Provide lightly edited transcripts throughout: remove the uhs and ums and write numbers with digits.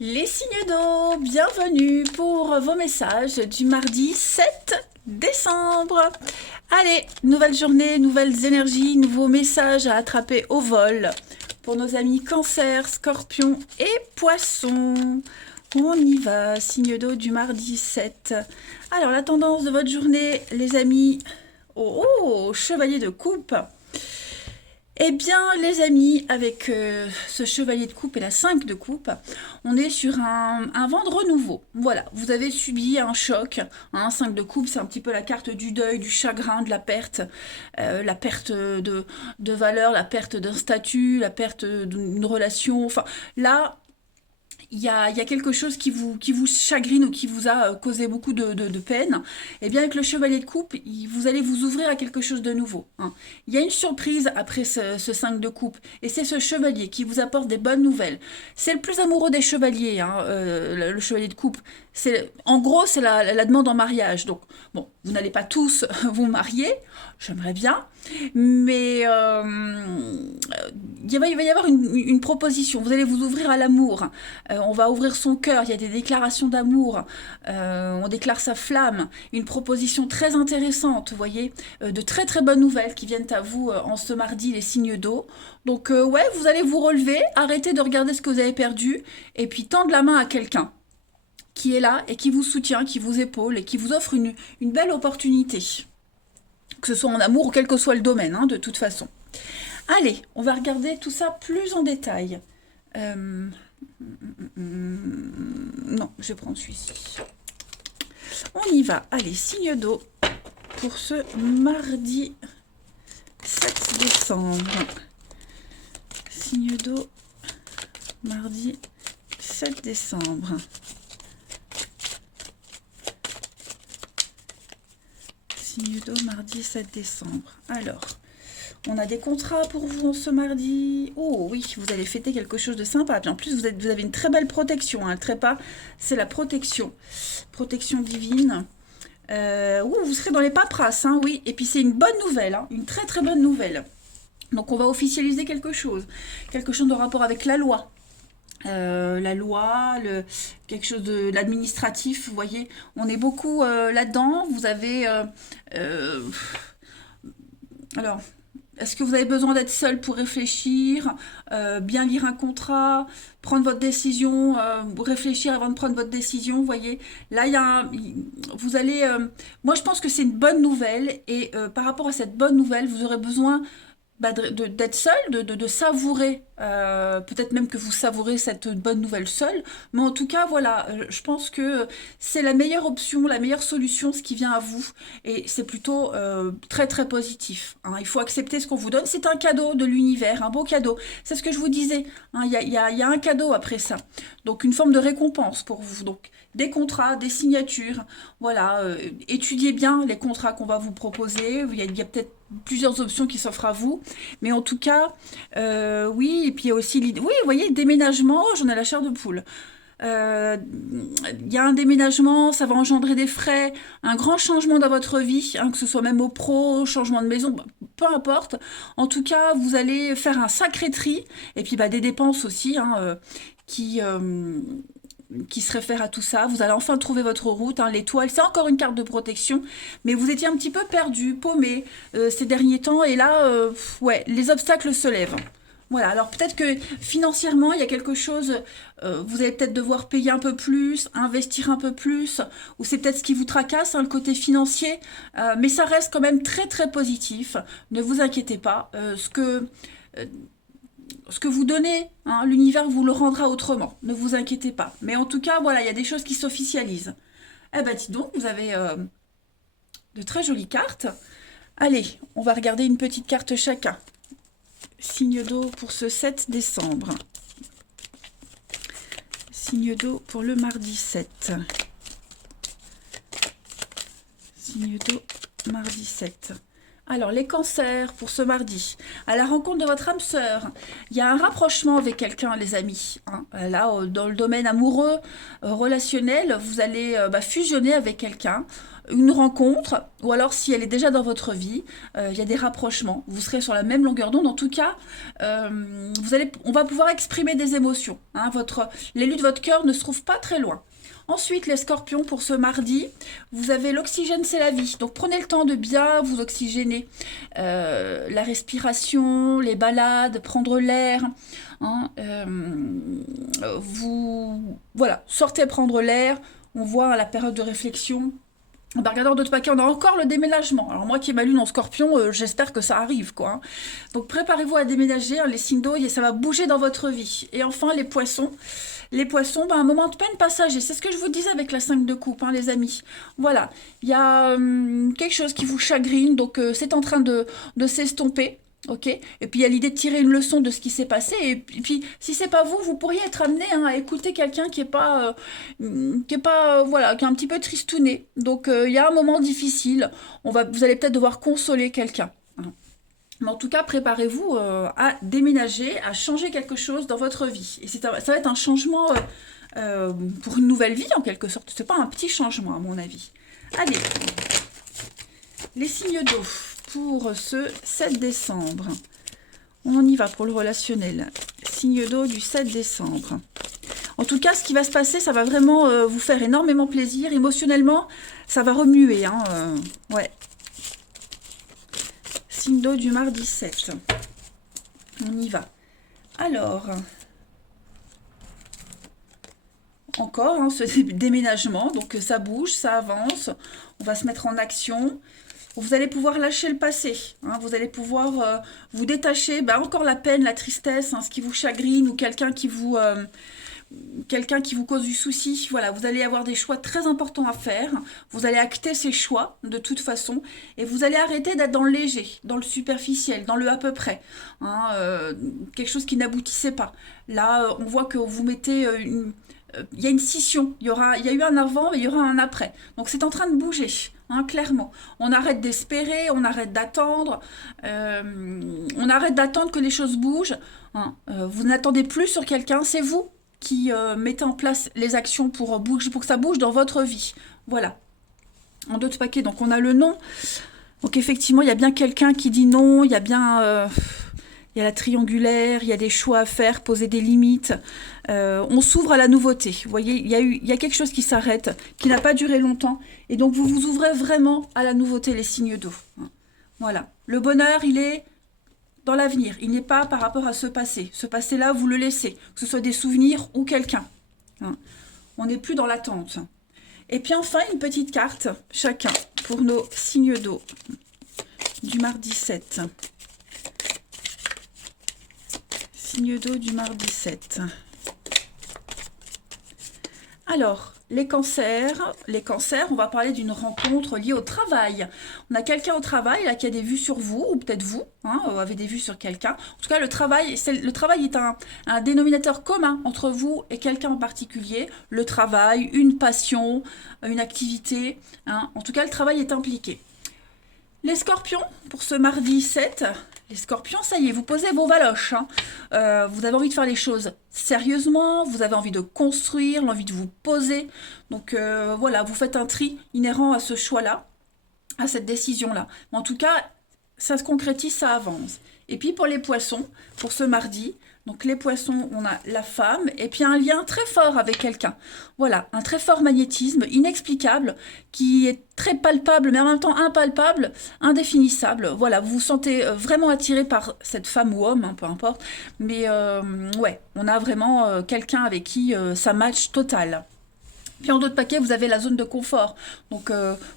Les signes d'eau, bienvenue pour vos messages du mardi 7 décembre. Allez, nouvelle journée, nouvelles énergies, nouveaux messages à attraper au vol pour nos amis cancer, scorpion et poisson. On y va, signe d'eau du mardi 7. Alors, la tendance de votre journée, les amis, chevalier de coupe. Eh bien, les amis, avec ce chevalier de coupe et la 5 de coupe, on est sur un vent de renouveau. Voilà, vous avez subi un choc. Un 5 de coupe, c'est un petit peu la carte du deuil, du chagrin, de la perte de valeur, la perte d'un statut, la perte d'une relation. Enfin, là, il y a quelque chose qui vous chagrine ou qui vous a causé beaucoup de peine, et bien avec le chevalier de coupe, vous allez vous ouvrir à quelque chose de nouveau. Hein. Il y a une surprise après ce 5 de coupe, et c'est ce chevalier qui vous apporte des bonnes nouvelles. C'est le plus amoureux des chevaliers, hein, le chevalier de coupe. En gros, c'est la demande en mariage. Donc, bon, vous n'allez pas tous vous marier, j'aimerais bien, mais il va y avoir une proposition. Vous allez vous ouvrir à l'amour. On va ouvrir son cœur. Il y a des déclarations d'amour. On déclare sa flamme. Une proposition très intéressante, vous voyez, de très très bonnes nouvelles qui viennent à vous en ce mardi, les signes d'eau. Donc, ouais, vous allez vous relever, arrêter de regarder ce que vous avez perdu, et puis tendre la main à quelqu'un qui est là et qui vous soutient, qui vous épaule et qui vous offre une belle opportunité. Que ce soit en amour ou quel que soit le domaine, hein, de toute façon. Allez, on va regarder tout ça plus en détail. Non, je vais prendre celui-ci. On y va. Allez, signe d'eau pour ce mardi 7 décembre. Signe d'eau, mardi 7 décembre. Signe d'eau, mardi 7 décembre. Alors, on a des contrats pour vous en ce mardi. Oh oui, vous allez fêter quelque chose de sympa. Puis en plus, vous avez une très belle protection. Hein. Le trépas, c'est la protection. Protection divine. Vous serez dans les paperasses, hein, oui. Et puis c'est une bonne nouvelle, hein, une très très bonne nouvelle. Donc on va officialiser quelque chose. Quelque chose de rapport avec la loi. La loi, quelque chose de l'administratif, vous voyez. On est beaucoup là-dedans. Vous avez... alors... Est-ce que vous avez besoin d'être seul pour réfléchir, bien lire un contrat, prendre votre décision, réfléchir avant de prendre votre décision, vous voyez? Là, vous allez... moi, je pense que c'est une bonne nouvelle et par rapport à cette bonne nouvelle, vous aurez besoin d'être seul, de savourer, peut-être même que vous savourez cette bonne nouvelle seule, mais en tout cas, voilà, je pense que c'est la meilleure option, la meilleure solution, ce qui vient à vous, et c'est plutôt très très positif. Hein. Il faut accepter ce qu'on vous donne, c'est un cadeau de l'univers, un beau cadeau, c'est ce que je vous disais, hein, il y a un cadeau après ça, donc une forme de récompense pour vous, donc des contrats, des signatures, voilà, étudiez bien les contrats qu'on va vous proposer, il y a peut-être plusieurs options qui s'offrent à vous, mais en tout cas, oui, et puis il y a aussi l'idée, oui, vous voyez, déménagement, j'en ai la chair de poule. Il y a un déménagement, ça va engendrer des frais, un grand changement dans votre vie, hein, que ce soit même au pro, changement de maison, peu importe. En tout cas, vous allez faire un sacré tri, et puis des dépenses aussi, hein, qui se réfère à tout ça. Vous allez enfin trouver votre route. Hein. L'étoile, c'est encore une carte de protection, mais vous étiez un petit peu perdu, paumé ces derniers temps, et là, ouais, les obstacles se lèvent. Voilà, alors peut-être que financièrement, il y a quelque chose, vous allez peut-être devoir payer un peu plus, investir un peu plus, ou c'est peut-être ce qui vous tracasse, hein, le côté financier, mais ça reste quand même très très positif. Ne vous inquiétez pas, ce que vous donnez, hein, l'univers vous le rendra autrement. Ne vous inquiétez pas. Mais en tout cas, voilà, il y a des choses qui s'officialisent. Eh ben, dis donc, vous avez de très jolies cartes. Allez, on va regarder une petite carte chacun. Signe d'eau pour ce 7 décembre. Signe d'eau pour le mardi 7. Signe d'eau, mardi 7. Alors, les cancers pour ce mardi. À la rencontre de votre âme sœur, il y a un rapprochement avec quelqu'un, les amis. Hein. Là, dans le domaine amoureux, relationnel, vous allez fusionner avec quelqu'un. une rencontre, ou alors si elle est déjà dans votre vie, il y a des rapprochements. Vous serez sur la même longueur d'onde. En tout cas, on va pouvoir exprimer des émotions. Hein. L'élu de votre cœur ne se trouve pas très loin. Ensuite, les scorpions, pour ce mardi, vous avez l'oxygène, c'est la vie. Donc prenez le temps de bien vous oxygéner. La respiration, les balades, prendre l'air. Hein, voilà, sortez prendre l'air. On voit la période de réflexion. Bah, regardez d'autres paquets, on a encore le déménagement. Alors moi qui ai ma lune en scorpion, j'espère que ça arrive, quoi. Hein. Donc préparez-vous à déménager, hein, les signes d'eau, ça va bouger dans votre vie. Et enfin, les poissons. Les poissons, bah, un moment de peine passager. C'est ce que je vous disais avec la 5 de coupe, hein, les amis. Voilà, il y a quelque chose qui vous chagrine, donc c'est en train de s'estomper. Ok. Et puis il y a l'idée de tirer une leçon de ce qui s'est passé. Et puis si c'est pas vous, vous pourriez être amené hein, à écouter quelqu'un qui est pas, voilà, qui est un petit peu tristouné. Donc il y a un moment difficile. Vous allez peut-être devoir consoler quelqu'un. Mais en tout cas, préparez-vous à déménager, à changer quelque chose dans votre vie. Et ça va être un changement pour une nouvelle vie en quelque sorte. C'est pas un petit changement à mon avis. Allez, les signes d'eau. Pour ce 7 décembre. On y va pour le relationnel. Signe d'eau du 7 décembre. En tout cas, ce qui va se passer, ça va vraiment vous faire énormément plaisir. Émotionnellement, ça va remuer. Hein, ouais. Signe d'eau du mardi 7. On y va. Alors, encore hein, ce déménagement. Donc ça bouge, ça avance. On va se mettre en action. Vous allez pouvoir lâcher le passé, hein, vous allez pouvoir vous détacher, encore la peine, la tristesse, hein, ce qui vous chagrine ou quelqu'un qui vous cause du souci. Voilà, vous allez avoir des choix très importants à faire, vous allez acter ces choix de toute façon et vous allez arrêter d'être dans le léger, dans le superficiel, dans le à peu près, hein, quelque chose qui n'aboutissait pas. Là, on voit que vous mettez il y a une scission, il y a eu un avant et il y aura un après. Donc c'est en train de bouger. Hein, clairement, on arrête d'espérer, on arrête d'attendre, que les choses bougent. Hein. Vous n'attendez plus sur quelqu'un, c'est vous qui mettez en place les actions pour que ça bouge dans votre vie. Voilà. En d'autres paquets, donc on a le non. Donc effectivement, il y a bien quelqu'un qui dit non, il y a bien... il y a la triangulaire, il y a des choix à faire, poser des limites. On s'ouvre à la nouveauté. Vous voyez, il y a quelque chose qui s'arrête, qui n'a pas duré longtemps. Et donc, vous vous ouvrez vraiment à la nouveauté, les signes d'eau. Voilà. Le bonheur, il est dans l'avenir. Il n'est pas par rapport à ce passé. Ce passé-là, vous le laissez. Que ce soit des souvenirs ou quelqu'un. On n'est plus dans l'attente. Et puis enfin, une petite carte, chacun, pour nos signes d'eau du mardi 7. Signe d'eau du mardi 7. Alors, les cancers, on va parler d'une rencontre liée au travail. On a quelqu'un au travail là, qui a des vues sur vous, ou peut-être vous, hein, avez des vues sur quelqu'un. En tout cas, le travail est un dénominateur commun entre vous et quelqu'un en particulier. Le travail, une passion, une activité. Hein. En tout cas, le travail est impliqué. Les scorpions, pour ce mardi 7, les scorpions, ça y est, vous posez vos valoches. Hein. Vous avez envie de faire les choses sérieusement, vous avez envie de construire, l'envie de vous poser. Donc voilà, vous faites un tri inhérent à ce choix-là, à cette décision-là. Mais en tout cas, ça se concrétise, ça avance. Et puis pour les poissons, pour ce mardi, donc les poissons, on a la femme et puis un lien très fort avec quelqu'un. Voilà, un très fort magnétisme inexplicable qui est très palpable mais en même temps impalpable, indéfinissable. Voilà, vous vous sentez vraiment attiré par cette femme ou homme, hein, peu importe. Mais ouais, on a vraiment quelqu'un avec qui ça match total. Puis en d'autres paquets, vous avez la zone de confort. Donc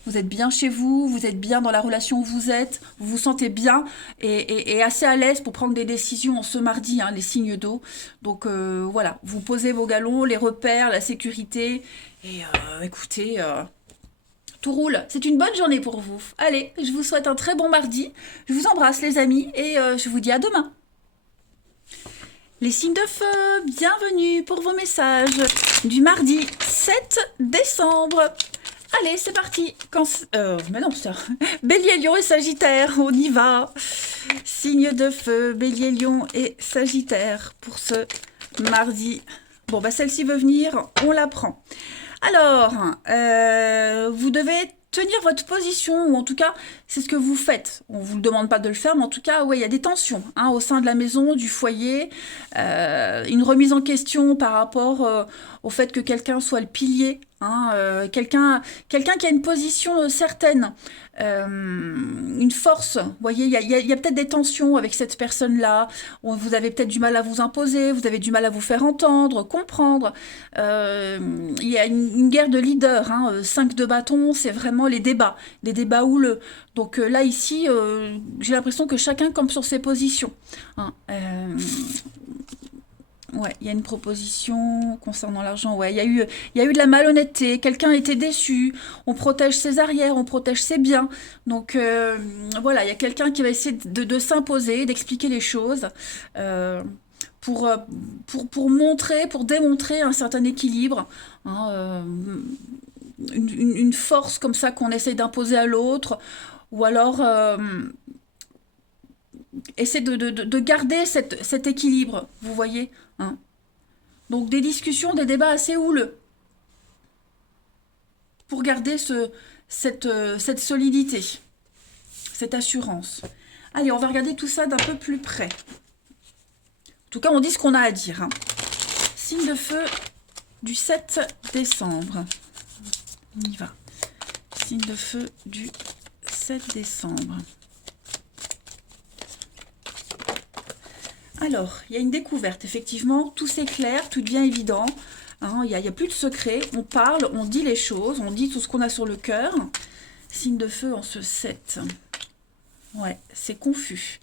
vous êtes bien chez vous, vous êtes bien dans la relation où vous êtes, vous vous sentez bien et assez à l'aise pour prendre des décisions en ce mardi, hein, les signes d'eau. Donc voilà, vous posez vos galons, les repères, la sécurité. Et écoutez, tout roule. C'est une bonne journée pour vous. Allez, je vous souhaite un très bon mardi. Je vous embrasse les amis et je vous dis à demain. Les signes de feu, bienvenue pour vos messages du mardi 7 décembre. Allez, c'est parti. Mais non, ça. Bélier, Lion et Sagittaire, on y va. Signes de feu, Bélier, Lion et Sagittaire pour ce mardi. Bon, bah celle-ci veut venir, on la prend. Alors, vous devez tenir votre position, ou en tout cas, c'est ce que vous faites. On ne vous le demande pas de le faire, mais en tout cas, ouais, il y a des tensions hein, au sein de la maison, du foyer, une remise en question par rapport au fait que quelqu'un soit le pilier, hein, quelqu'un qui a une position certaine, une force. Vous voyez, il y a peut-être des tensions avec cette personne-là. Vous avez peut-être du mal à vous imposer, vous avez du mal à vous faire entendre, comprendre. Il y a une guerre de leaders, hein, 5 de bâton, c'est vraiment les débats houleux. Donc là, ici, j'ai l'impression que chacun campe sur ses positions. Hein. Ouais, il y a une proposition concernant l'argent. Ouais, il y a eu de la malhonnêteté. Quelqu'un était déçu. On protège ses arrières, on protège ses biens. Donc voilà, il y a quelqu'un qui va essayer de s'imposer, d'expliquer les choses pour, euh, pour montrer, pour démontrer un certain équilibre, hein, une force comme ça qu'on essaie d'imposer à l'autre, ou alors essayer de garder cet équilibre, vous voyez, hein. Donc des discussions, des débats assez houleux pour garder cette solidité, cette assurance. Allez, on va regarder tout ça d'un peu plus près. En tout cas, on dit ce qu'on a à dire, hein. Signe de feu du 7 décembre. On y va. Signe de feu du 7 décembre. Alors, il y a une découverte, effectivement, tout s'éclaire, tout devient évident. Hein, il n'y a plus de secret, on parle, on dit les choses, on dit tout ce qu'on a sur le cœur. Signe de feu en ce 7. Ouais, c'est confus.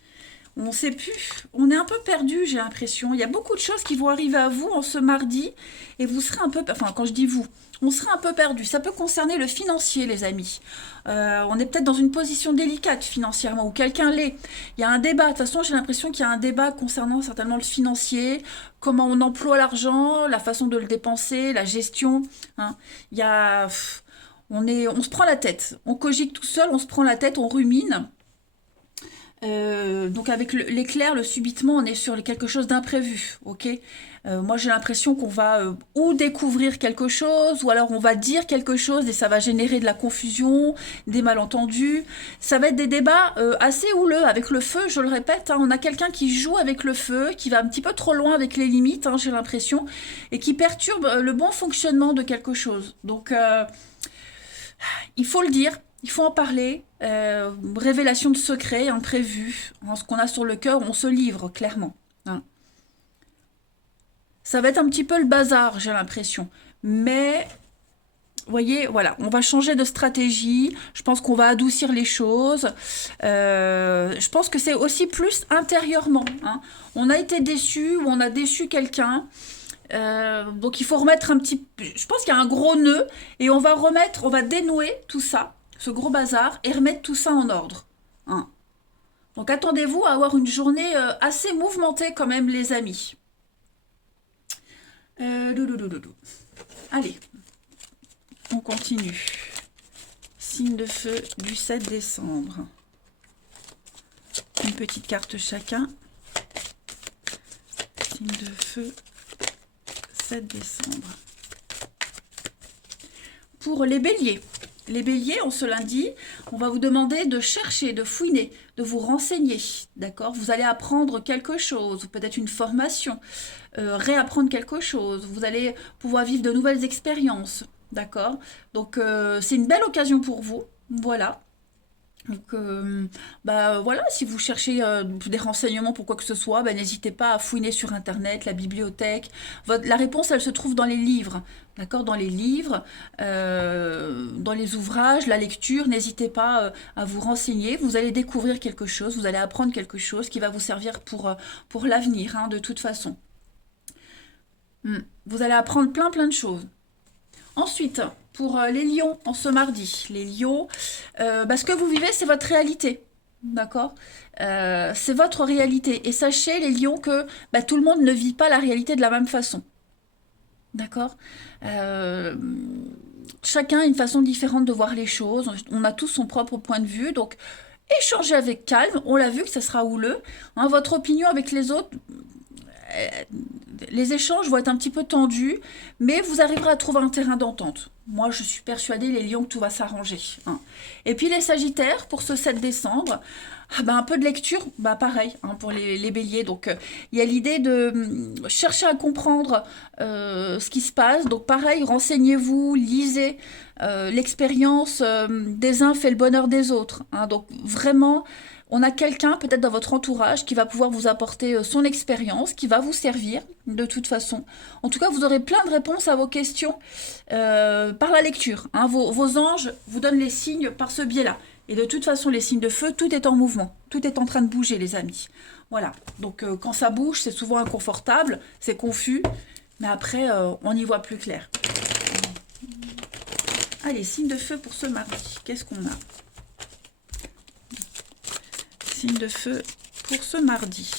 On ne sait plus, on est un peu perdu, j'ai l'impression. Il y a beaucoup de choses qui vont arriver à vous en ce mardi et vous serez un peu, enfin quand je dis vous, on sera un peu perdu. Ça peut concerner le financier, les amis. On est peut-être dans une position délicate financièrement ou quelqu'un l'est. Il y a un débat. De toute façon, j'ai l'impression qu'il y a un débat concernant certainement le financier, comment on emploie l'argent, la façon de le dépenser, la gestion. Hein. Il y a, on se prend la tête. On cogite tout seul, on se prend la tête, on rumine. Donc avec l'éclair, le subitement, on est sur quelque chose d'imprévu, ok. Moi j'ai l'impression qu'on va ou découvrir quelque chose, ou alors on va dire quelque chose et ça va générer de la confusion, des malentendus. Ça va être des débats assez houleux avec le feu, je le répète, hein. On a quelqu'un qui joue avec le feu, qui va un petit peu trop loin avec les limites, hein, j'ai l'impression, et qui perturbe le bon fonctionnement de quelque chose. Donc il faut le dire. Il faut en parler. Révélation de secrets, imprévus. Hein, ce qu'on a sur le cœur, on se livre, clairement. Hein. Ça va être un petit peu le bazar, j'ai l'impression. Mais, vous voyez, voilà, on va changer de stratégie. Je pense qu'on va adoucir les choses. Je pense que c'est aussi plus intérieurement. Hein. On a été déçu ou on a déçu quelqu'un. Donc il faut remettre un petit... Je pense qu'il y a un gros nœud et on va dénouer tout ça, ce gros bazar, et remettre tout ça en ordre. Hein. Donc attendez-vous à avoir une journée assez mouvementée quand même, les amis. Allez, on continue. Signe de feu du 7 décembre. Une petite carte chacun. Signe de feu 7 décembre. Pour les béliers. Les béliers, on ce lundi, on va vous demander de chercher, de fouiner, de vous renseigner, d'accord? Vous allez apprendre quelque chose, ou peut-être une formation, réapprendre quelque chose. Vous allez pouvoir vivre de nouvelles expériences, d'accord? Donc, c'est une belle occasion pour vous, voilà. Donc, voilà, si vous cherchez des renseignements pour quoi que ce soit, n'hésitez pas à fouiner sur Internet, la bibliothèque. La réponse, elle se trouve dans les livres, d'accord? Dans les livres, dans les ouvrages, la lecture. N'hésitez pas à vous renseigner. Vous allez découvrir quelque chose, vous allez apprendre quelque chose qui va vous servir pour l'avenir, hein, de toute façon. Vous allez apprendre plein de choses. Ensuite, pour les lions en ce mardi, les lions, ce que vous vivez, c'est votre réalité, d'accord? C'est votre réalité. Et sachez, les lions, que tout le monde ne vit pas la réalité de la même façon, d'accord? Chacun a une façon différente de voir les choses. On a tous son propre point de vue, donc échangez avec calme. On l'a vu que ça sera houleux. Hein, votre opinion avec les autres, les échanges vont être un petit peu tendus, mais vous arriverez à trouver un terrain d'entente. Moi, je suis persuadée, les lions, que tout va s'arranger, hein. Et puis les sagittaires, pour ce 7 décembre, un peu de lecture, pareil, hein, pour les béliers. Donc, il y a l'idée de chercher à comprendre ce qui se passe. Donc, pareil, renseignez-vous, lisez. L'expérience des uns fait le bonheur des autres, hein. Donc, vraiment, on a quelqu'un peut-être dans votre entourage qui va pouvoir vous apporter son expérience, qui va vous servir de toute façon. En tout cas, vous aurez plein de réponses à vos questions par la lecture, hein. Vos anges vous donnent les signes par ce biais-là. Et de toute façon, les signes de feu, tout est en mouvement. Tout est en train de bouger, les amis. Voilà. Donc, quand ça bouge, c'est souvent inconfortable, c'est confus. Mais après, on y voit plus clair. Allez, signe de feu pour ce mardi. Qu'est-ce qu'on a? Signe de feu pour ce mardi.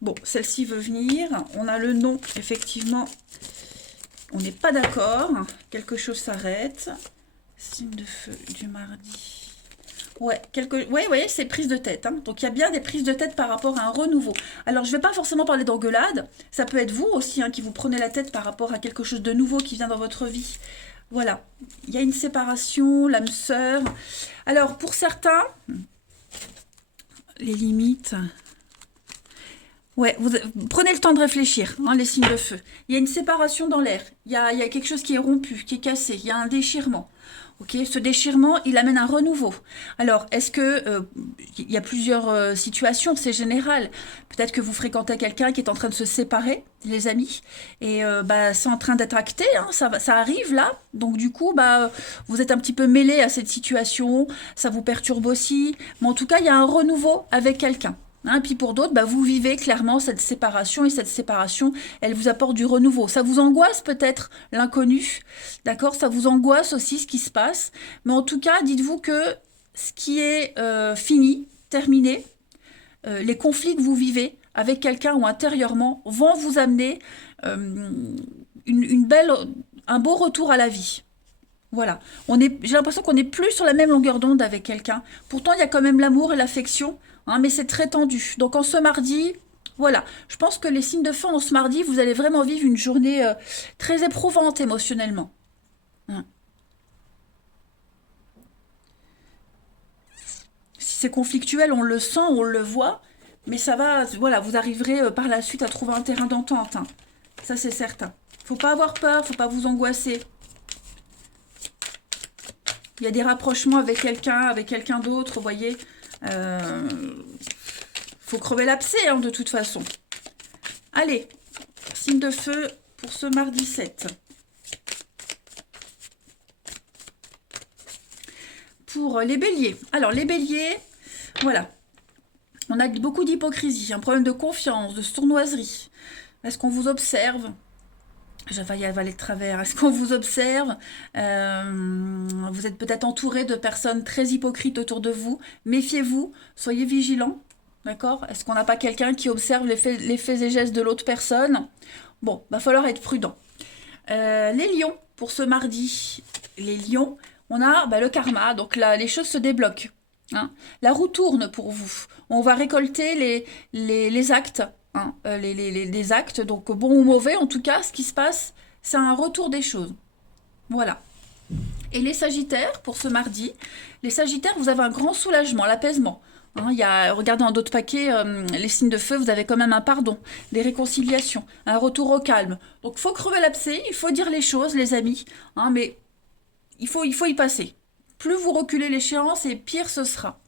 Bon, celle-ci veut venir. On a le nom, effectivement. On n'est pas d'accord. Quelque chose s'arrête. Signe de feu du mardi. Ouais, c'est prise de tête, hein. Donc, il y a bien des prises de tête par rapport à un renouveau. Alors, je ne vais pas forcément parler d'engueulade. Ça peut être vous aussi, hein, qui vous prenez la tête par rapport à quelque chose de nouveau qui vient dans votre vie. Voilà. Il y a une séparation, l'âme sœur. Alors, pour certains, les limites... Ouais, vous prenez le temps de réfléchir, hein, les signes de feu. Il y a une séparation dans l'air. Il y a quelque chose qui est rompu, qui est cassé. Il y a un déchirement. Ok, ce déchirement, il amène un renouveau. Alors, est-ce que il y a plusieurs situations, c'est général. Peut-être que vous fréquentez quelqu'un qui est en train de se séparer, les amis, et c'est en train d'être acté, hein, ça arrive là. Donc du coup, vous êtes un petit peu mêlé à cette situation, ça vous perturbe aussi. Mais en tout cas, il y a un renouveau avec quelqu'un. Hein, puis pour d'autres, vous vivez clairement cette séparation, et cette séparation, elle vous apporte du renouveau. Ça vous angoisse peut-être l'inconnu, d'accord? Ça vous angoisse aussi ce qui se passe. Mais en tout cas, dites-vous que ce qui est fini, terminé, les conflits que vous vivez avec quelqu'un ou intérieurement vont vous amener un beau retour à la vie. Voilà. J'ai l'impression qu'on n'est plus sur la même longueur d'onde avec quelqu'un. Pourtant, il y a quand même l'amour et l'affection, hein, mais c'est très tendu. Donc, en ce mardi, voilà. Je pense que les signes de feu en ce mardi, vous allez vraiment vivre une journée très éprouvante émotionnellement. Hein. Si c'est conflictuel, on le sent, on le voit, mais ça va, voilà, vous arriverez par la suite à trouver un terrain d'entente, hein. Ça, c'est certain. Faut pas avoir peur, faut pas vous angoisser. Il y a des rapprochements avec quelqu'un d'autre, vous voyez. Faut crever l'abcès, hein, de toute façon. Allez, signe de feu pour ce mardi 7. Pour les béliers. Alors, les béliers, voilà. On a beaucoup d'hypocrisie, un problème de confiance, de sournoiserie. Est-ce qu'on vous observe ? Je vais y avaler de travers. Est-ce qu'on vous observe? Vous êtes peut-être entouré de personnes très hypocrites autour de vous. Méfiez-vous, soyez vigilants. D'accord? Est-ce qu'on n'a pas quelqu'un qui observe les faits et gestes de l'autre personne? Bon, va falloir être prudent. Les lions, pour ce mardi, les lions, on a le karma. Donc là, les choses se débloquent, hein. La roue tourne pour vous. On va récolter les actes. Hein, les actes, donc bon ou mauvais, en tout cas, ce qui se passe, c'est un retour des choses. Voilà. Et les sagittaires, pour ce mardi, les sagittaires, vous avez un grand soulagement, l'apaisement. Hein, regardez en d'autres paquets, les signes de feu, vous avez quand même un pardon, des réconciliations, un retour au calme. Donc, il faut crever l'abcès, il faut dire les choses, les amis, hein, mais il faut y passer. Plus vous reculez l'échéance, et pire ce sera.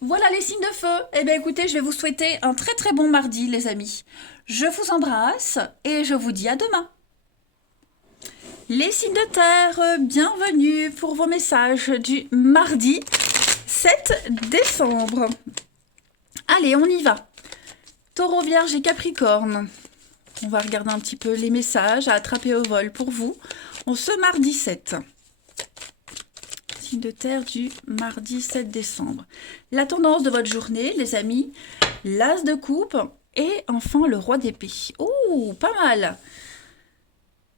Voilà les signes de feu. Eh bien écoutez, je vais vous souhaiter un très très bon mardi, les amis. Je vous embrasse et je vous dis à demain. Les signes de terre, bienvenue pour vos messages du mardi 7 décembre. Allez, on y va. Taureau, Vierge et Capricorne. On va regarder un petit peu les messages à attraper au vol pour vous en ce mardi 7. De terre du mardi 7 décembre. La tendance de votre journée, les amis, l'as de coupe et enfin le roi d'épée. Oh, pas mal.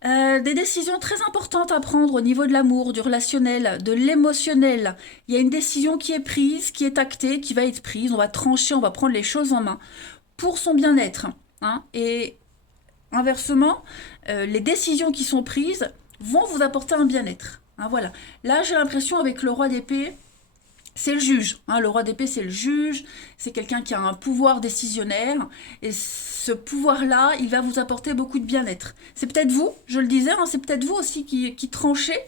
Des décisions très importantes à prendre au niveau de l'amour, du relationnel, de l'émotionnel. Il y a une décision qui est prise, qui est actée, qui va être prise. On va trancher, on va prendre les choses en main pour son bien-être, hein. Et inversement, les décisions qui sont prises vont vous apporter un bien-être, hein, voilà. Là, j'ai l'impression avec le roi d'épée, c'est le juge, hein. Le roi d'épée, c'est le juge, c'est quelqu'un qui a un pouvoir décisionnaire, et ce pouvoir-là, il va vous apporter beaucoup de bien-être. C'est peut-être vous, je le disais, hein, c'est peut-être vous aussi qui tranchez,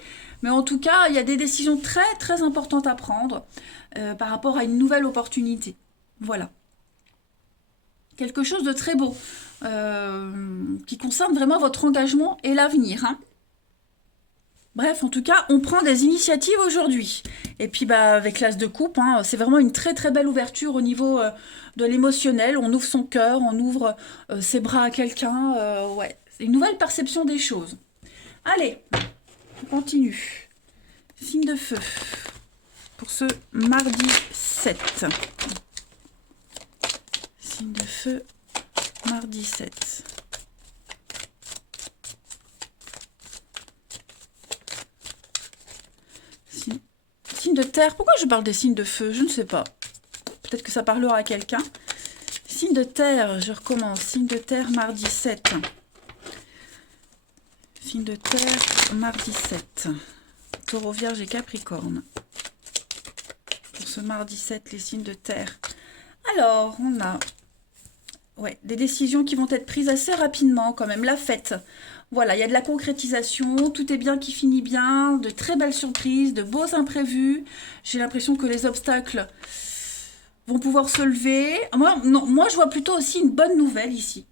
mais en tout cas, il y a des décisions très très importantes à prendre par rapport à une nouvelle opportunité. Voilà. Quelque chose de très beau, qui concerne vraiment votre engagement et l'avenir, hein. Bref, en tout cas, on prend des initiatives aujourd'hui. Et puis, bah, avec l'as de coupe, hein, c'est vraiment une très très belle ouverture au niveau de l'émotionnel. On ouvre son cœur, on ouvre ses bras à quelqu'un. Ouais, c'est une nouvelle perception des choses. Allez, on continue. Signe de feu pour ce mardi 7. Signe de feu, mardi 7. Signe de terre. Pourquoi je parle des signes de feu? Je ne sais pas. Peut-être que ça parlera à quelqu'un. Signe de terre, je recommence. Signe de terre, mardi 7. Signe de terre, mardi 7. Taureau, Vierge et Capricorne. Pour ce mardi 7, les signes de terre. Alors, on a des décisions qui vont être prises assez rapidement quand même. La fête. Voilà, il y a de la concrétisation, tout est bien qui finit bien, de très belles surprises, de beaux imprévus. J'ai l'impression que les obstacles vont pouvoir se lever. Moi, je vois plutôt aussi une bonne nouvelle ici.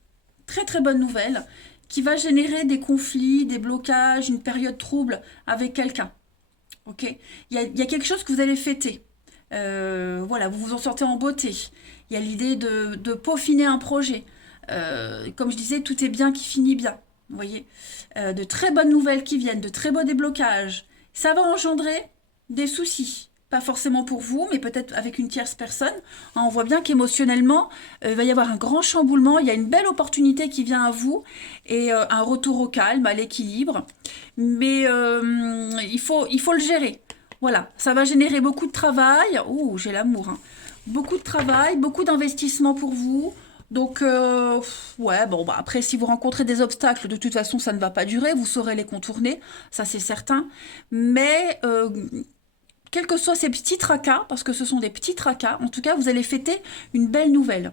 Très très bonne nouvelle qui va générer des conflits, des blocages, une période trouble avec quelqu'un. Ok, il y a quelque chose que vous allez fêter. Voilà, vous vous en sortez en beauté. Il y a l'idée de peaufiner un projet. Comme je disais, tout est bien qui finit bien. Vous voyez, de très bonnes nouvelles qui viennent, de très beaux déblocages. Ça va engendrer des soucis. Pas forcément pour vous, mais peut-être avec une tierce personne. Hein, on voit bien qu'émotionnellement, il va y avoir un grand chamboulement. Il y a une belle opportunité qui vient à vous et un retour au calme, à l'équilibre. Mais il faut le gérer. Voilà, ça va générer beaucoup de travail. Ouh, j'ai l'amour, hein. Beaucoup de travail, beaucoup d'investissement pour vous. Donc, ouais, bon, bah, après, si vous rencontrez des obstacles, de toute façon, ça ne va pas durer, vous saurez les contourner, ça c'est certain. Mais, quels que soient ces petits tracas, parce que ce sont des petits tracas, en tout cas, vous allez fêter une belle nouvelle.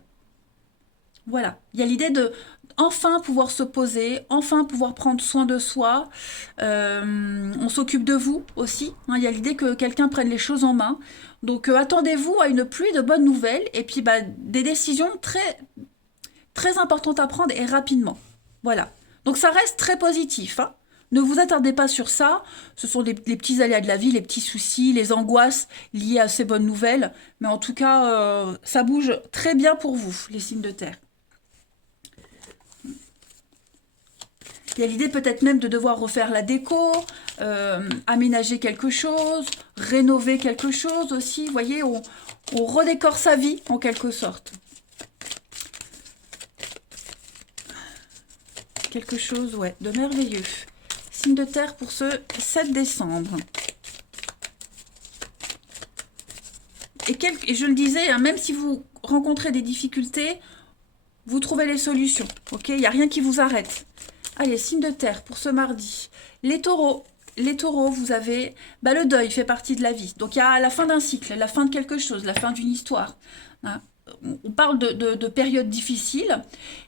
Voilà, il y a l'idée de enfin pouvoir se poser, enfin pouvoir prendre soin de soi. On s'occupe de vous aussi, hein. Il y a l'idée que quelqu'un prenne les choses en main. Donc attendez-vous à une pluie de bonnes nouvelles et puis bah, des décisions très, très importantes à prendre et rapidement. Voilà. Donc ça reste très positif, hein. Ne vous attardez pas sur ça. Ce sont les petits aléas de la vie, les petits soucis, les angoisses liées à ces bonnes nouvelles. Mais en tout cas, ça bouge très bien pour vous, les signes de terre. Il y a l'idée peut-être même de devoir refaire la déco, aménager quelque chose, rénover quelque chose aussi. Vous voyez, on redécore sa vie en quelque sorte. Quelque chose, ouais, de merveilleux. Signe de terre pour ce 7 décembre. Et je le disais, hein, même si vous rencontrez des difficultés, vous trouvez les solutions. Ok, il n'y a rien qui vous arrête. Allez, signe de terre pour ce mardi. Les taureaux, vous avez... Bah, le deuil fait partie de la vie. Donc, il y a la fin d'un cycle, la fin de quelque chose, la fin d'une histoire. Hein. On parle de périodes difficiles.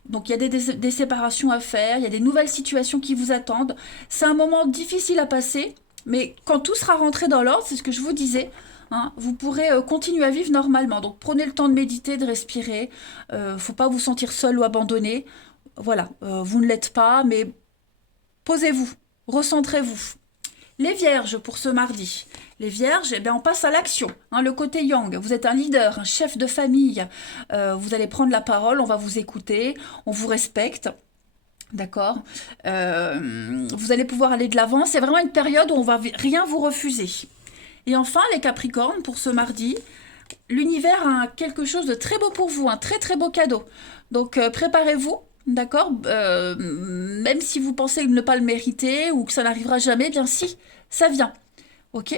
Donc, il y a des séparations à faire. Il y a des nouvelles situations qui vous attendent. C'est un moment difficile à passer. Mais quand tout sera rentré dans l'ordre, c'est ce que je vous disais, hein, vous pourrez continuer à vivre normalement. Donc, prenez le temps de méditer, de respirer. Faut pas vous sentir seul ou abandonné. Voilà, vous ne l'êtes pas, mais posez-vous, recentrez-vous. Les vierges pour ce mardi. Les vierges, eh bien, on passe à l'action, hein, le côté yang. Vous êtes un leader, un chef de famille. Vous allez prendre la parole, on va vous écouter, on vous respecte. D'accord. Vous allez pouvoir aller de l'avant. C'est vraiment une période où on va rien vous refuser. Et enfin, les capricornes pour ce mardi. L'univers a quelque chose de très beau pour vous, un très très beau cadeau. Donc préparez-vous. d'accord? Même si vous pensez ne pas le mériter ou que ça n'arrivera jamais, eh bien si, ça vient, ok?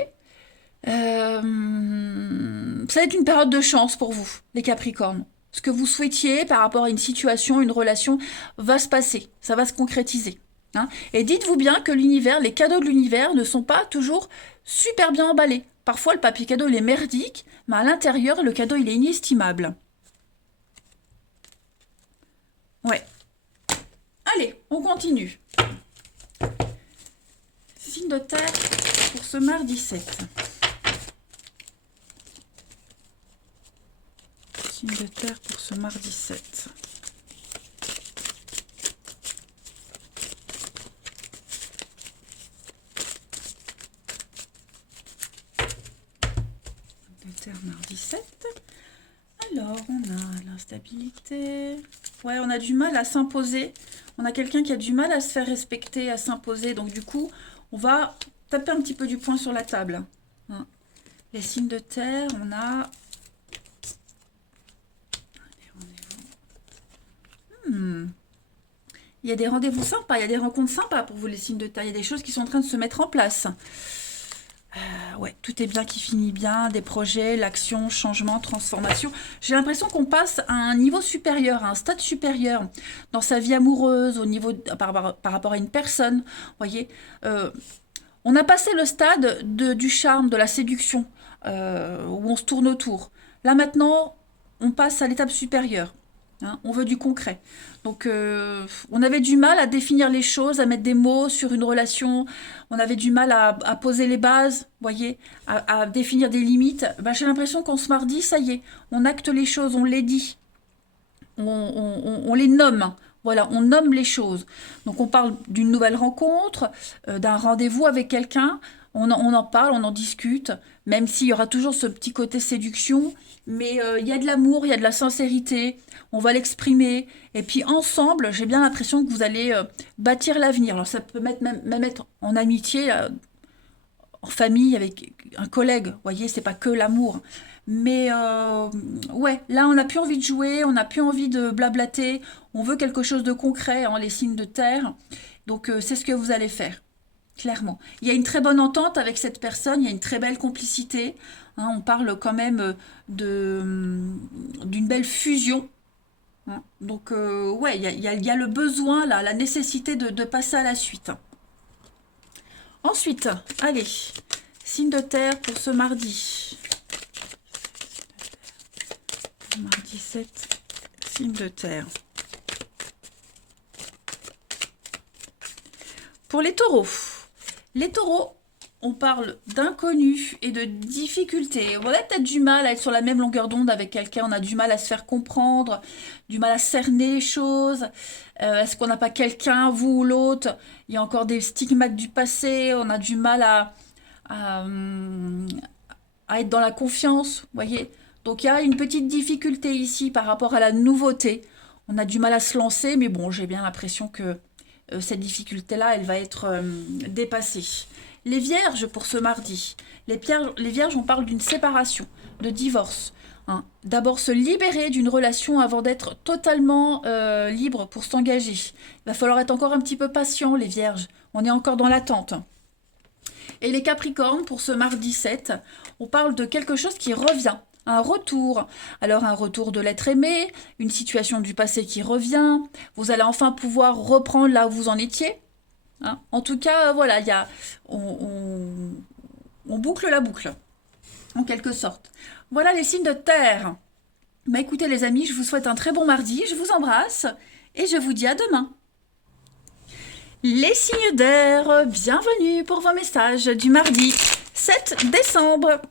Ça va être une période de chance pour vous, les Capricornes. Ce que vous souhaitiez par rapport à une situation, une relation, va se passer, ça va se concrétiser, hein. Et dites-vous bien que l'univers, les cadeaux de l'univers ne sont pas toujours super bien emballés. Parfois, le papier cadeau, il est merdique, mais à l'intérieur, le cadeau, il est inestimable. Ouais. Allez, on continue. Signe de terre pour ce mardi 7. Signe de terre pour ce mardi 7. De terre mardi 7. Alors, on a l'instabilité. Ouais, on a du mal à s'imposer. On a quelqu'un qui a du mal à se faire respecter, à s'imposer. Donc, du coup, on va taper un petit peu du poing sur la table, hein. Les signes de terre, on a... Il y a des rendez-vous sympas, il y a des rencontres sympas pour vous, les signes de terre. Il y a des choses qui sont en train de se mettre en place. Ouais, tout est bien qui finit bien, des projets, l'action, changement, transformation. J'ai l'impression qu'on passe à un niveau supérieur, à un stade supérieur dans sa vie amoureuse, au niveau par rapport à une personne. Vous voyez, on a passé le stade du charme, de la séduction, où on se tourne autour. Là maintenant, on passe à l'étape supérieure, hein, on veut du concret. Donc, on avait du mal à définir les choses, à mettre des mots sur une relation. On avait du mal à poser les bases, voyez, à définir des limites. Ben, j'ai l'impression qu'on se mardi, ça y est, on acte les choses, on les dit, on les nomme. Voilà, on nomme les choses. Donc, on parle d'une nouvelle rencontre, d'un rendez-vous avec quelqu'un. On en parle, on en discute, même s'il y aura toujours ce petit côté séduction. Mais il y a de l'amour, il y a de la sincérité. On va l'exprimer. Et puis ensemble, j'ai bien l'impression que vous allez bâtir l'avenir. Alors ça peut même être en amitié, en famille, avec un collègue. Vous voyez, c'est pas que l'amour. Mais ouais, là on n'a plus envie de jouer, on n'a plus envie de blablater. On veut quelque chose de concret, hein, les signes de terre. Donc c'est ce que vous allez faire. Clairement. Il y a une très bonne entente avec cette personne, il y a une très belle complicité, hein, on parle quand même d'une belle fusion, hein. Donc, ouais, il y a le besoin, là, la nécessité de passer à la suite. Ensuite, allez, signe de terre pour ce mardi. Mardi 7, signe de terre. Pour les taureaux. Les taureaux, on parle d'inconnus et de difficultés. On a peut-être du mal à être sur la même longueur d'onde avec quelqu'un, on a du mal à se faire comprendre, du mal à cerner les choses. Est-ce qu'on n'a pas quelqu'un, vous ou l'autre? Il y a encore des stigmates du passé, on a du mal à, à être dans la confiance, vous voyez. Donc il y a une petite difficulté ici par rapport à la nouveauté. On a du mal à se lancer, mais bon, j'ai bien l'impression que cette difficulté-là, elle va être dépassée. Les vierges pour ce mardi. Les vierges, on parle d'une séparation, de divorce, hein. D'abord se libérer d'une relation avant d'être totalement libre pour s'engager. Il va falloir être encore un petit peu patient, les vierges. On est encore dans l'attente. Et les capricornes, pour ce mardi 7, on parle de quelque chose qui revient. Un retour. Alors un retour de l'être aimé, une situation du passé qui revient. Vous allez enfin pouvoir reprendre là où vous en étiez, hein. En tout cas, voilà, on boucle la boucle, en quelque sorte. Voilà les signes de terre. Bah écoutez les amis, je vous souhaite un très bon mardi, je vous embrasse et je vous dis à demain. Les signes d'air, bienvenue pour vos messages du mardi 7 décembre.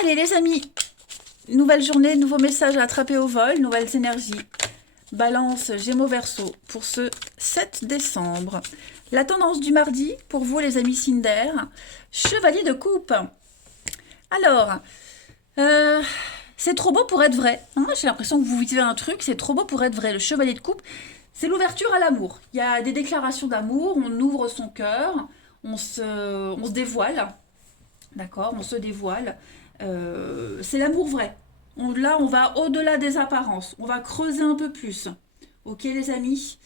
Allez les amis, nouvelle journée, nouveaux messages à attraper au vol, nouvelles énergies. Balance, Gémeaux, Verseau pour ce 7 décembre. La tendance du mardi pour vous les amis signes d'air, Chevalier de coupe. Alors, c'est trop beau pour être vrai, hein. J'ai l'impression que vous vivez un truc, c'est trop beau pour être vrai. Le Chevalier de coupe, c'est l'ouverture à l'amour. Il y a des déclarations d'amour, on ouvre son cœur, on se dévoile, d'accord, on se dévoile. C'est l'amour vrai. Là, on va au-delà des apparences. On va creuser un peu plus. ok les amis.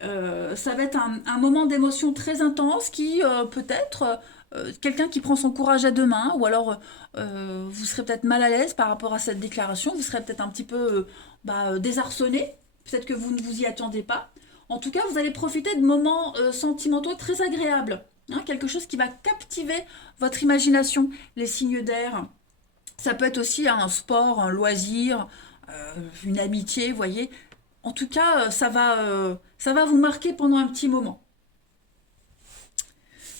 Ça va être un moment d'émotion très intense qui peut-être quelqu'un qui prend son courage à deux mains, ou alors vous serez peut-être mal à l'aise par rapport à cette déclaration, vous serez peut-être un petit peu désarçonné, peut-être que vous ne vous y attendez pas. En tout cas, vous allez profiter de moments sentimentaux très agréables, hein, quelque chose qui va captiver votre imagination, les signes d'air. Ça peut être aussi un sport, un loisir, une amitié, vous voyez. En tout cas, ça va vous marquer pendant un petit moment.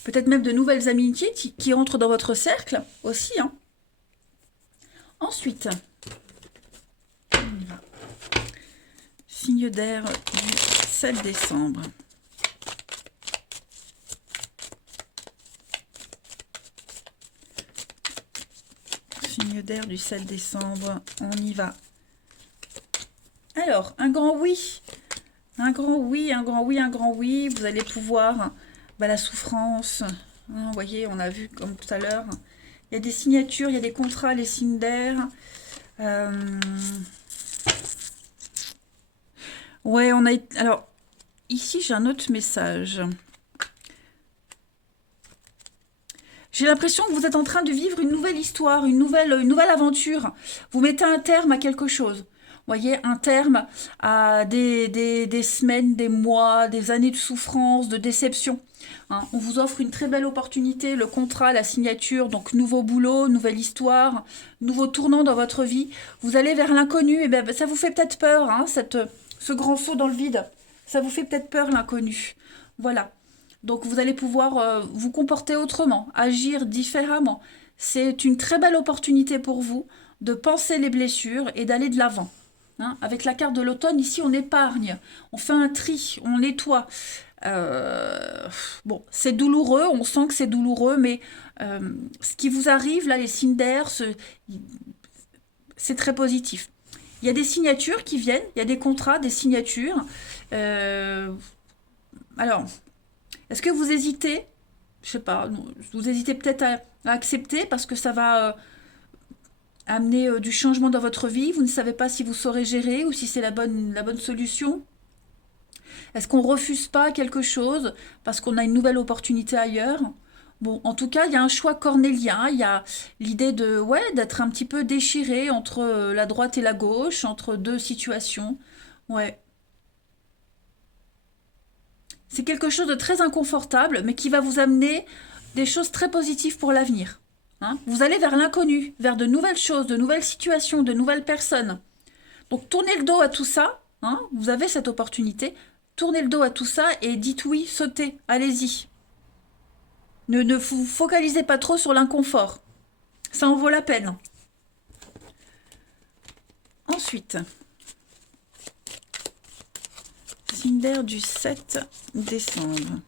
Peut-être même de nouvelles amitiés qui entrent dans votre cercle aussi, hein. Ensuite, on y va. Signe d'air du 7 décembre. Signe d'air du 7 décembre, on y va. Alors, un grand oui. Un grand oui, un grand oui, un grand oui. Vous allez pouvoir... la souffrance, hein, vous voyez, on a vu comme tout à l'heure. Il y a des signatures, il y a des contrats, les signes d'air. Ouais, on a... Alors, ici, j'ai un autre message. J'ai l'impression que vous êtes en train de vivre une nouvelle histoire, une nouvelle aventure. Vous mettez un terme à quelque chose. Vous voyez, un terme à des semaines, des mois, des années de souffrance, de déception. Hein, on vous offre une très belle opportunité, le contrat, la signature, donc nouveau boulot, nouvelle histoire, nouveau tournant dans votre vie. Vous allez vers l'inconnu, et bien ça vous fait peut-être peur, hein, ce grand saut dans le vide. Ça vous fait peut-être peur, l'inconnu. Voilà. Donc vous allez pouvoir vous comporter autrement, agir différemment. C'est une très belle opportunité pour vous de penser les blessures et d'aller de l'avant. Hein, avec la carte de l'automne, ici on épargne, on fait un tri, on nettoie. Bon, c'est douloureux, on sent que c'est douloureux, mais ce qui vous arrive, là, les signes d'air, c'est très positif. Il y a des signatures qui viennent, il y a des contrats, des signatures. Alors, est-ce que vous hésitez? Je sais pas, vous hésitez peut-être à accepter parce que ça va amener du changement dans votre vie. Vous ne savez pas si vous saurez gérer ou si c'est la bonne solution. Est-ce qu'on refuse pas quelque chose parce qu'on a une nouvelle opportunité ailleurs? Bon, en tout cas, il y a un choix cornélien. Il y a l'idée d'être un petit peu déchiré entre la droite et la gauche, entre deux situations. Ouais. C'est quelque chose de très inconfortable, mais qui va vous amener des choses très positives pour l'avenir. Hein, vous allez vers l'inconnu, vers de nouvelles choses, de nouvelles situations, de nouvelles personnes. Donc tournez le dos à tout ça, hein, vous avez cette opportunité, tournez le dos à tout ça et dites oui, sautez, allez-y. Ne vous focalisez pas trop sur l'inconfort, ça en vaut la peine. Ensuite, signe d'air du 7 décembre.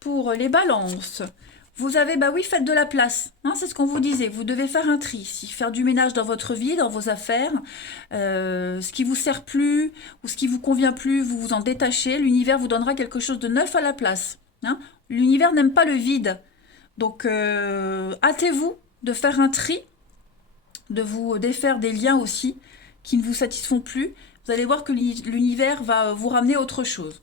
Pour les balances, vous avez, bah oui, faites de la place. Hein, c'est ce qu'on vous disait. Vous devez faire un tri, faire du ménage dans votre vie, dans vos affaires. Ce qui vous sert plus ou ce qui vous convient plus, vous vous en détachez. L'univers vous donnera quelque chose de neuf à la place. Hein, l'univers n'aime pas le vide. Donc, hâtez-vous de faire un tri, de vous défaire des liens aussi qui ne vous satisfont plus. Vous allez voir que l'univers va vous ramener autre chose.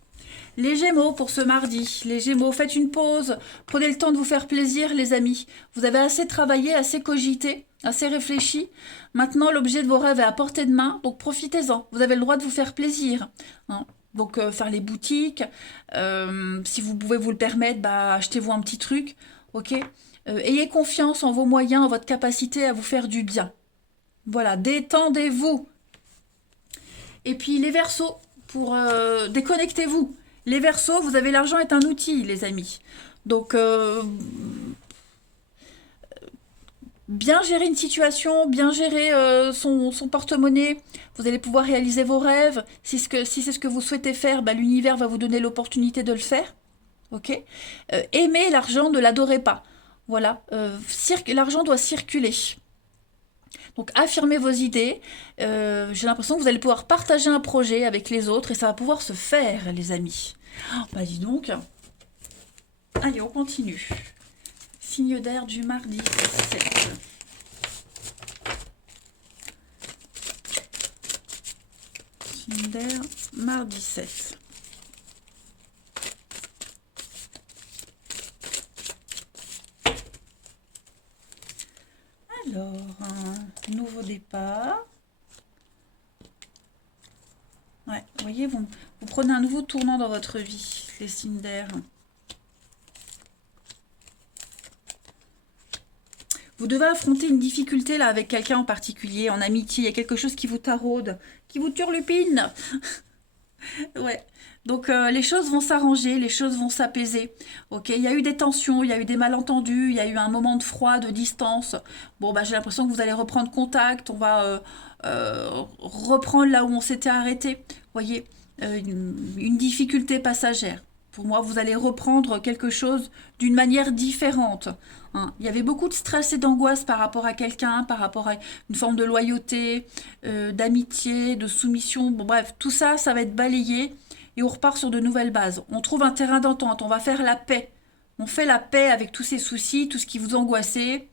Les Gémeaux pour ce mardi. Les Gémeaux, faites une pause. Prenez le temps de vous faire plaisir, les amis. Vous avez assez travaillé, assez cogité, assez réfléchi. Maintenant, l'objet de vos rêves est à portée de main, donc profitez-en. Vous avez le droit de vous faire plaisir. Hein. Donc, faire les boutiques. Si vous pouvez vous le permettre, bah, achetez-vous un petit truc. Ok. Ayez confiance en vos moyens, en votre capacité à vous faire du bien. Voilà, détendez-vous. Et puis, les Verseaux, pour déconnectez-vous. Les Verseaux, vous avez l'argent est un outil, les amis. Donc, bien gérer une situation, bien gérer son porte-monnaie. Vous allez pouvoir réaliser vos rêves. Si c'est ce que vous souhaitez faire, bah, l'univers va vous donner l'opportunité de le faire. Ok. Aimez l'argent, ne l'adorez pas. Voilà. L'argent doit circuler. Donc affirmez vos idées. J'ai l'impression que vous allez pouvoir partager un projet avec les autres et ça va pouvoir se faire, les amis. Oh, bah dis donc. Allez, on continue. Signe d'air du mardi 7. Signe d'air, mardi 7. Alors, un nouveau départ. Ouais, vous voyez, vous prenez un nouveau tournant dans votre vie, les signes d'air. Vous devez affronter une difficulté là avec quelqu'un en particulier, en amitié. Il y a quelque chose qui vous taraude, qui vous turlupine. Ouais. Donc les choses vont s'arranger, les choses vont s'apaiser. Ok, il y a eu des tensions, il y a eu des malentendus, il y a eu un moment de froid, de distance. Bon, bah j'ai l'impression que vous allez reprendre contact. On va reprendre là où on s'était arrêté. Vous voyez, une difficulté passagère. Pour moi, vous allez reprendre quelque chose d'une manière différente. Hein. Il y avait beaucoup de stress et d'angoisse par rapport à quelqu'un, par rapport à une forme de loyauté, d'amitié, de soumission. Bon, bref, tout ça, ça va être balayé et on repart sur de nouvelles bases. On trouve un terrain d'entente, on va faire la paix. On fait la paix avec tous ces soucis, tout ce qui vous angoissait,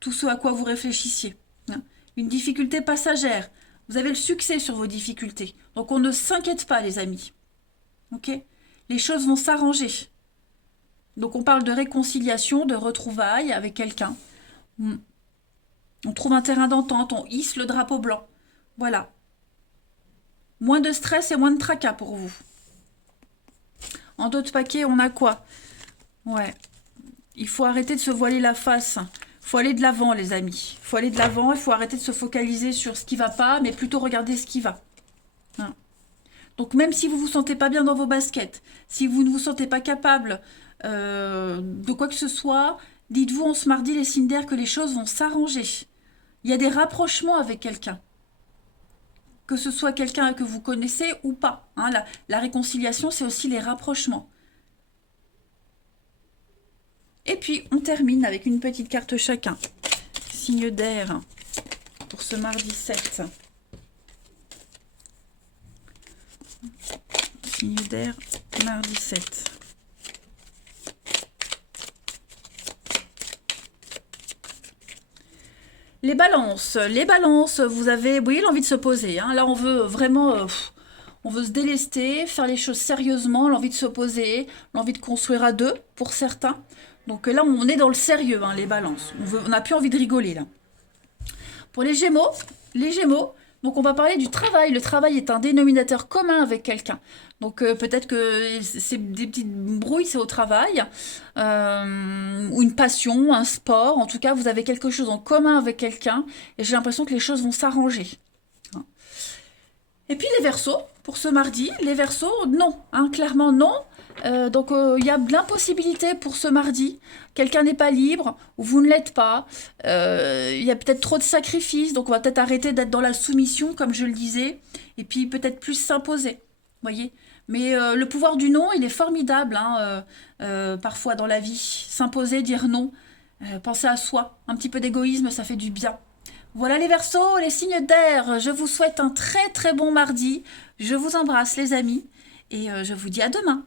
tout ce à quoi vous réfléchissiez. Hein. Une difficulté passagère. Vous avez le succès sur vos difficultés. Donc on ne s'inquiète pas, les amis. Ok ? Les choses vont s'arranger. Donc on parle de réconciliation, de retrouvailles avec quelqu'un. On trouve un terrain d'entente, on hisse le drapeau blanc. Voilà. Moins de stress et moins de tracas pour vous. En d'autres paquets, on a quoi? Ouais. Il faut arrêter de se voiler la face. Il faut aller de l'avant, les amis. Il faut aller de l'avant, il faut arrêter de se focaliser sur ce qui va pas, mais plutôt regarder ce qui va. Hein. Donc même si vous ne vous sentez pas bien dans vos baskets, si vous ne vous sentez pas capable de quoi que ce soit, dites-vous en ce mardi, les signes d'air, que les choses vont s'arranger. Il y a des rapprochements avec quelqu'un. Que ce soit quelqu'un que vous connaissez ou pas. Hein, la réconciliation, c'est aussi les rapprochements. Et puis, on termine avec une petite carte chacun. Signe d'air pour ce mardi 7. Signe d'air, mardi 7. Les balances, vous avez, oui, l'envie de se poser. Hein. Là, on veut vraiment, on veut se délester, faire les choses sérieusement, l'envie de se poser, l'envie de construire à deux, pour certains. Donc là, on est dans le sérieux, hein, les balances. On n'a plus envie de rigoler, là. Pour les Gémeaux, donc on va parler du travail. Le travail est un dénominateur commun avec quelqu'un. Donc peut-être que c'est des petites brouilles, c'est au travail, ou une passion, un sport. En tout cas, vous avez quelque chose en commun avec quelqu'un, et j'ai l'impression que les choses vont s'arranger. Et puis les Verseaux, pour ce mardi, les Verseaux, non, hein, clairement non. Donc il y a de l'impossibilité pour ce mardi. Quelqu'un n'est pas libre, ou vous ne l'êtes pas. Il y a peut-être trop de sacrifices, donc on va peut-être arrêter d'être dans la soumission, comme je le disais, et puis peut-être plus s'imposer. Voyez. Mais le pouvoir du non, il est formidable, hein, parfois dans la vie. S'imposer, dire non, penser à soi. Un petit peu d'égoïsme, ça fait du bien. Voilà les Verseaux, les signes d'air. Je vous souhaite un très très bon mardi. Je vous embrasse les amis et je vous dis à demain.